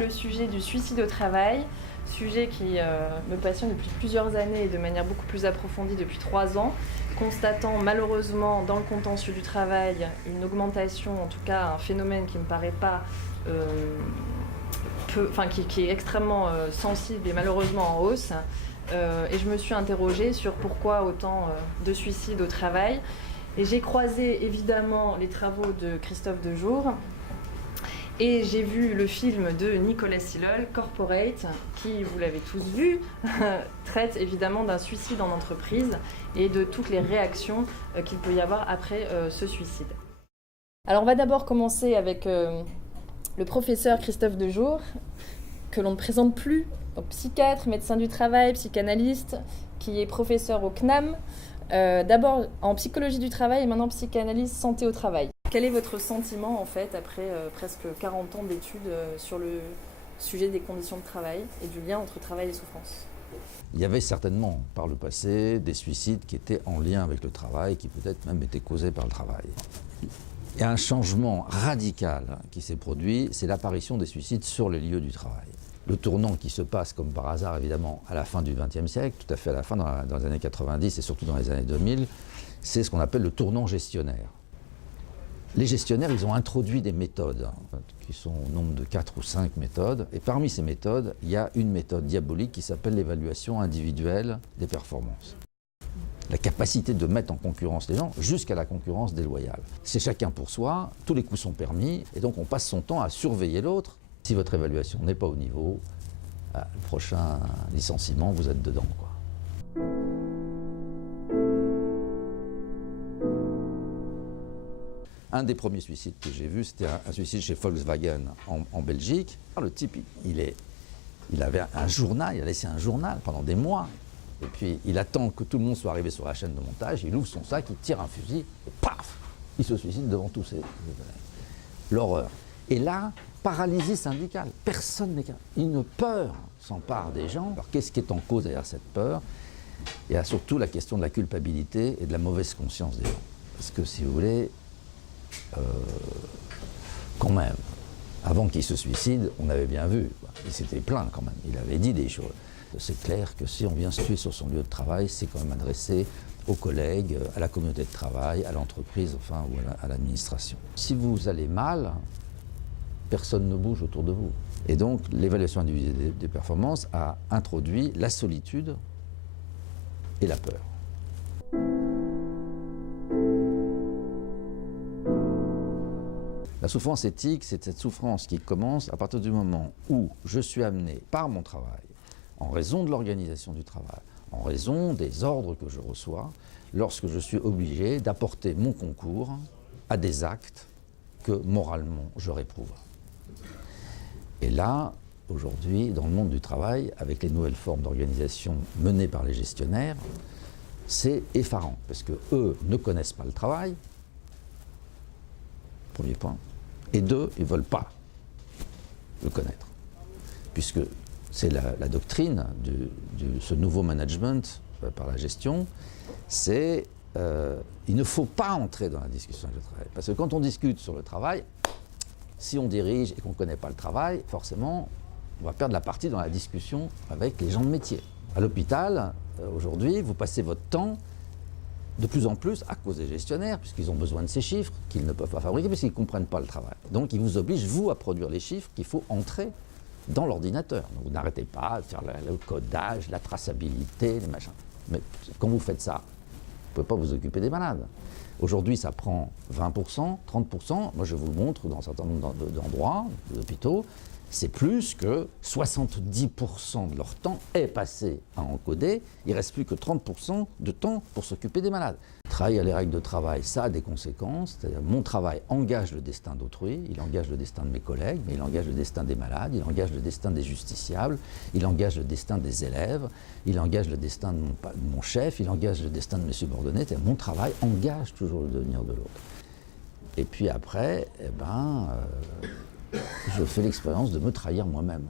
le sujet du suicide au travail, sujet qui me passionne depuis plusieurs années et de manière beaucoup plus approfondie depuis 3 ans, constatant malheureusement dans le contentieux du travail une augmentation, en tout cas un phénomène qui ne me paraît pas, qui est extrêmement sensible et malheureusement en hausse. Et je me suis interrogée sur pourquoi autant de suicides au travail. Et j'ai croisé évidemment les travaux de Christophe Dejour. Et j'ai vu le film de Nicolas Silol, Corporate, qui, vous l'avez tous vu, traite évidemment d'un suicide en entreprise et de toutes les réactions qu'il peut y avoir après ce suicide. Alors on va d'abord commencer avec le professeur Christophe Dejour, que l'on ne présente plus, donc psychiatre, médecin du travail, psychanalyste, qui est professeur au CNAM, d'abord en psychologie du travail et maintenant psychanalyse santé au travail. Quel est votre sentiment en fait après presque 40 ans d'études sur le sujet des conditions de travail et du lien entre travail et souffrance? Il y avait certainement par le passé des suicides qui étaient en lien avec le travail, qui peut-être même étaient causés par le travail. Il y a un changement radical qui s'est produit, c'est l'apparition des suicides sur les lieux du travail. Le tournant qui se passe, comme par hasard évidemment, à la fin du XXe siècle, tout à fait à la fin, dans les années 90 et surtout dans les années 2000, c'est ce qu'on appelle le tournant gestionnaire. Les gestionnaires, ils ont introduit des méthodes, qui sont au nombre de 4 ou 5 méthodes, et parmi ces méthodes, il y a une méthode diabolique qui s'appelle l'évaluation individuelle des performances. La capacité de mettre en concurrence les gens jusqu'à la concurrence déloyale. C'est chacun pour soi, tous les coups sont permis, et donc on passe son temps à surveiller l'autre. Si votre évaluation n'est pas au niveau, le prochain licenciement, vous êtes dedans, quoi. Un des premiers suicides que j'ai vu, c'était un suicide chez Volkswagen en Belgique. Le type, il avait un journal, il a laissé un journal pendant des mois. Et puis, il attend que tout le monde soit arrivé sur la chaîne de montage, il ouvre son sac, il tire un fusil, et paf, il se suicide devant tous ses... L'horreur. Et là, paralysie syndicale. Personne n'est capable. Une peur s'empare des gens. Alors, qu'est-ce qui est en cause derrière cette peur? Il y a surtout la question de la culpabilité et de la mauvaise conscience des gens. Parce que, si vous voulez, quand même, avant qu'il se suicide, on avait bien vu, il s'était plaint quand même, il avait dit des choses. C'est clair que si on vient se tuer sur son lieu de travail, c'est quand même adressé aux collègues, à la communauté de travail, à l'entreprise, enfin, ou à l'administration. Si vous allez mal, personne ne bouge autour de vous. Et donc, l'évaluation individuelle des performances a introduit la solitude et la peur. La souffrance éthique, c'est cette souffrance qui commence à partir du moment où je suis amené par mon travail, en raison de l'organisation du travail, en raison des ordres que je reçois, lorsque je suis obligé d'apporter mon concours à des actes que moralement je réprouve. Et là, aujourd'hui, dans le monde du travail, avec les nouvelles formes d'organisation menées par les gestionnaires, c'est effarant, parce qu'eux ne connaissent pas le travail, premier point, et deux, ils ne veulent pas le connaître, puisque c'est la doctrine de ce nouveau management par la gestion, c'est il ne faut pas entrer dans la discussion avec le travail, parce que quand on discute sur le travail, si on dirige et qu'on ne connaît pas le travail, forcément, on va perdre la partie dans la discussion avec les gens de métier. À l'hôpital, aujourd'hui, vous passez votre temps de plus en plus à cause des gestionnaires, puisqu'ils ont besoin de ces chiffres qu'ils ne peuvent pas fabriquer, parce qu'ils ne comprennent pas le travail. Donc, ils vous obligent, vous, à produire les chiffres qu'il faut entrer dans l'ordinateur. Donc, vous n'arrêtez pas de faire le codage, la traçabilité, les machins. Mais quand vous faites ça, vous ne pouvez pas vous occuper des malades. Aujourd'hui, ça prend 20%, 30%. Moi, je vous le montre dans un certain nombre d'endroits, d'hôpitaux. C'est plus que 70% de leur temps est passé à encoder. Il ne reste plus que 30% de temps pour s'occuper des malades. Travailler à les règles de travail, ça a des conséquences. C'est-à-dire, mon travail engage le destin d'autrui, il engage le destin de mes collègues, mais il engage le destin des malades, il engage le destin des justiciables, il engage le destin des élèves, il engage le destin de mon chef, il engage le destin de mes subordonnés. C'est-à-dire, mon travail engage toujours le devenir de l'autre. Et puis après, je fais l'expérience de me trahir moi-même.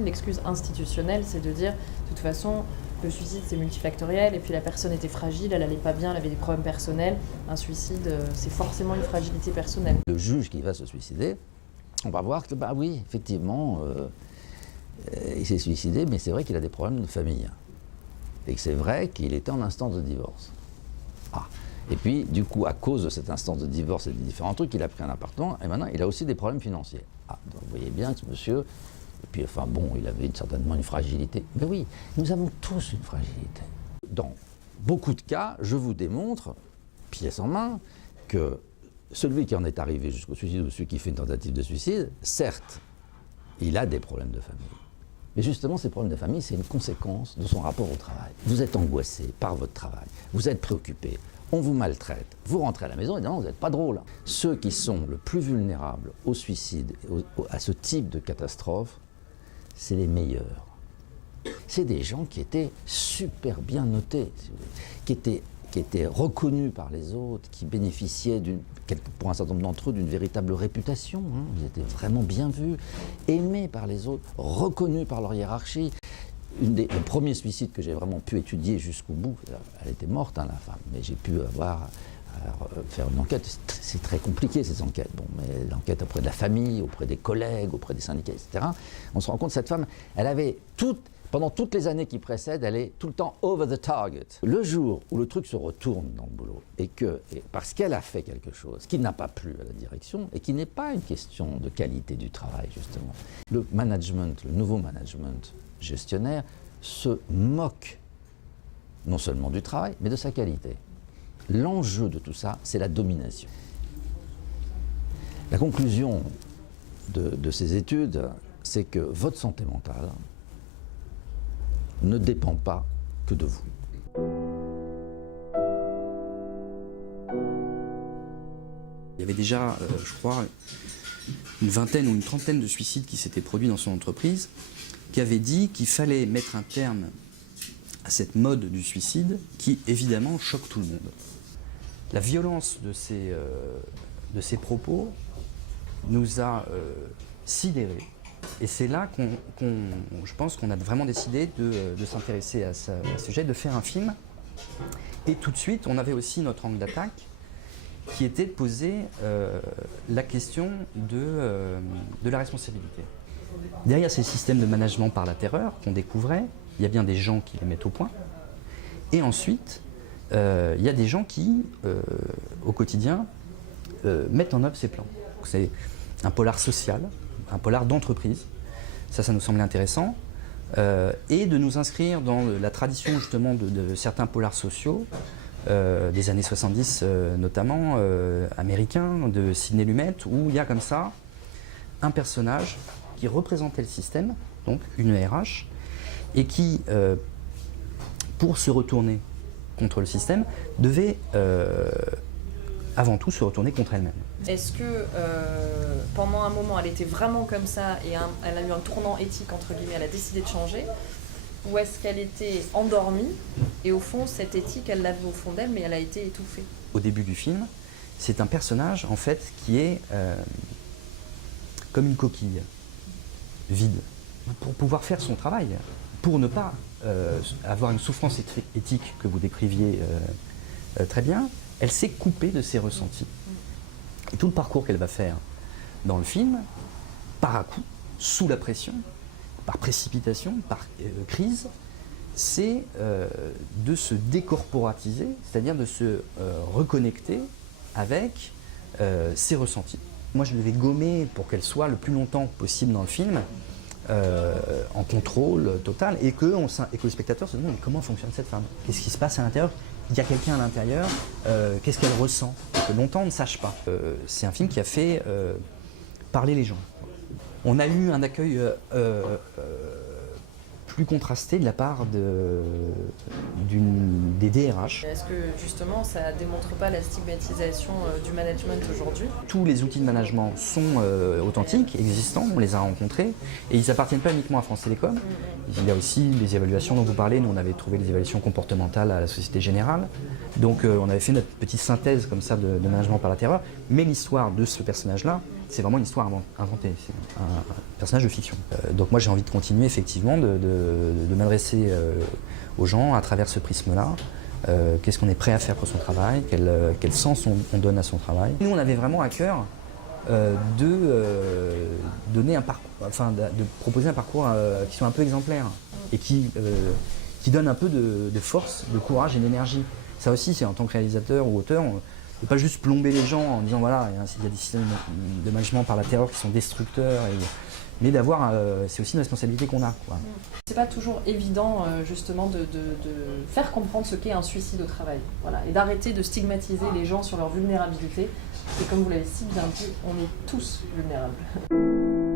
L'excuse institutionnelle, c'est de dire, de toute façon, Le suicide, c'est multifactoriel, et puis la personne était fragile, elle allait pas bien, elle avait des problèmes personnels. Un suicide, c'est forcément une fragilité personnelle. Le juge qui va se suicider, on va voir que, bah oui, effectivement, il s'est suicidé, mais c'est vrai qu'il a des problèmes de famille. Et que c'est vrai qu'il était en instance de divorce. Ah. Et puis, du coup, à cause de cette instance de divorce et des différents trucs, il a pris un appartement, et maintenant, il a aussi des problèmes financiers. Ah, donc vous voyez bien que ce monsieur, et puis, enfin bon, il avait certainement une fragilité. Mais oui, nous avons tous une fragilité. Dans beaucoup de cas, je vous démontre, pièce en main, que celui qui en est arrivé jusqu'au suicide ou celui qui fait une tentative de suicide, certes, il a des problèmes de famille. Mais justement, ces problèmes de famille, c'est une conséquence de son rapport au travail. Vous êtes angoissé par votre travail, vous êtes préoccupé, on vous maltraite, vous rentrez à la maison et évidemment, vous n'êtes pas drôle. Ceux qui sont le plus vulnérables au suicide, à ce type de catastrophe, c'est les meilleurs. C'est des gens qui étaient super bien notés, qui étaient reconnus par les autres, qui bénéficiaient, pour un certain nombre d'entre eux, d'une véritable réputation. Ils étaient vraiment bien vus, aimés par les autres, reconnus par leur hiérarchie. Le premier suicide que j'ai vraiment pu étudier jusqu'au bout, elle était morte, la femme, mais j'ai pu faire une enquête. C'est très compliqué, ces enquêtes. Bon, mais l'enquête auprès de la famille, auprès des collègues, auprès des syndicats, etc. On se rend compte que cette femme, elle avait pendant toutes les années qui précèdent, elle est tout le temps over the target. Le jour où le truc se retourne dans le boulot, et parce qu'elle a fait quelque chose qui n'a pas plu à la direction, et qui n'est pas une question de qualité du travail, justement. Le management, le nouveau management gestionnaire, se moque non seulement du travail, mais de sa qualité. L'enjeu de tout ça, c'est la domination. La conclusion de ces études, c'est que votre santé mentale ne dépend pas que de vous. Il y avait déjà, je crois, une vingtaine ou une trentaine de suicides qui s'étaient produits dans son entreprise, qui avait dit qu'il fallait mettre un terme à cette mode du suicide qui, évidemment, choque tout le monde. La violence de ces propos nous a sidérés. Et c'est là je pense qu'on a vraiment décidé de s'intéresser à ce sujet, de faire un film. Et tout de suite, on avait aussi notre angle d'attaque, qui était de poser la question de la responsabilité. Derrière ces systèmes de management par la terreur qu'on découvrait, il y a bien des gens qui les mettent au point. Et ensuite, il y a des gens qui, au quotidien, mettent en œuvre ces plans. C'est un polar social, un polar d'entreprise. Ça nous semblait intéressant. Et de nous inscrire dans la tradition justement de certains polars sociaux, des années 70 notamment, américains, de Sidney Lumet, où il y a comme ça un personnage qui représentait le système, donc une RH, et qui, pour se retourner contre le système, devait avant tout se retourner contre elle-même. Est-ce que pendant un moment elle était vraiment comme ça et elle a eu un tournant éthique entre guillemets, elle a décidé de changer, ou est-ce qu'elle était endormie et au fond cette éthique elle l'avait au fond d'elle mais elle a été étouffée? Au début du film, c'est un personnage en fait qui est comme une coquille vide pour pouvoir faire son travail, pour ne pas avoir une souffrance éthique que vous décriviez très bien. Elle s'est coupée de ses ressentis. Et tout le parcours qu'elle va faire dans le film, par à-coup, sous la pression, par précipitation, par crise, c'est de se décorporatiser, c'est-à-dire de se reconnecter avec ses ressentis. Moi, je devais gommer pour qu'elle soit le plus longtemps possible dans le film, en contrôle total, et que le spectateur se demande mais comment fonctionne cette femme? Qu'est-ce qui se passe à l'intérieur? Il y a quelqu'un à l'intérieur, qu'est-ce qu'elle ressent? Que longtemps on ne sache pas. C'est un film qui a fait parler les gens. On a eu un accueil plus contrasté de la part des DRH. Est-ce que justement ça ne démontre pas la stigmatisation du management aujourd'hui? Tous les outils de management sont authentiques, existants, on les a rencontrés et ils n'appartiennent pas uniquement à France Télécom. Il y a aussi les évaluations dont vous parlez, nous on avait trouvé les évaluations comportementales à la Société Générale. Donc on avait fait notre petite synthèse comme ça de management par la terreur, mais l'histoire de ce personnage-là c'est vraiment une histoire inventée, c'est un personnage de fiction. Donc moi j'ai envie de continuer effectivement de m'adresser aux gens à travers ce prisme-là. Qu'est-ce qu'on est prêt à faire pour son travail, quel sens on donne à son travail. Nous on avait vraiment à cœur donner un parcours, enfin de proposer un parcours qui soit un peu exemplaire et qui donne un peu de force, de courage et d'énergie. Ça aussi, c'est en tant que réalisateur ou auteur, on ne peut pas juste plomber les gens en disant voilà, il y a des systèmes de management par la terreur qui sont destructeurs, mais d'avoir, c'est aussi une responsabilité qu'on a, quoi. C'est pas toujours évident justement de faire comprendre ce qu'est un suicide au travail, voilà, et d'arrêter de stigmatiser les gens sur leur vulnérabilité. Et comme vous l'avez si bien dit, on est tous vulnérables.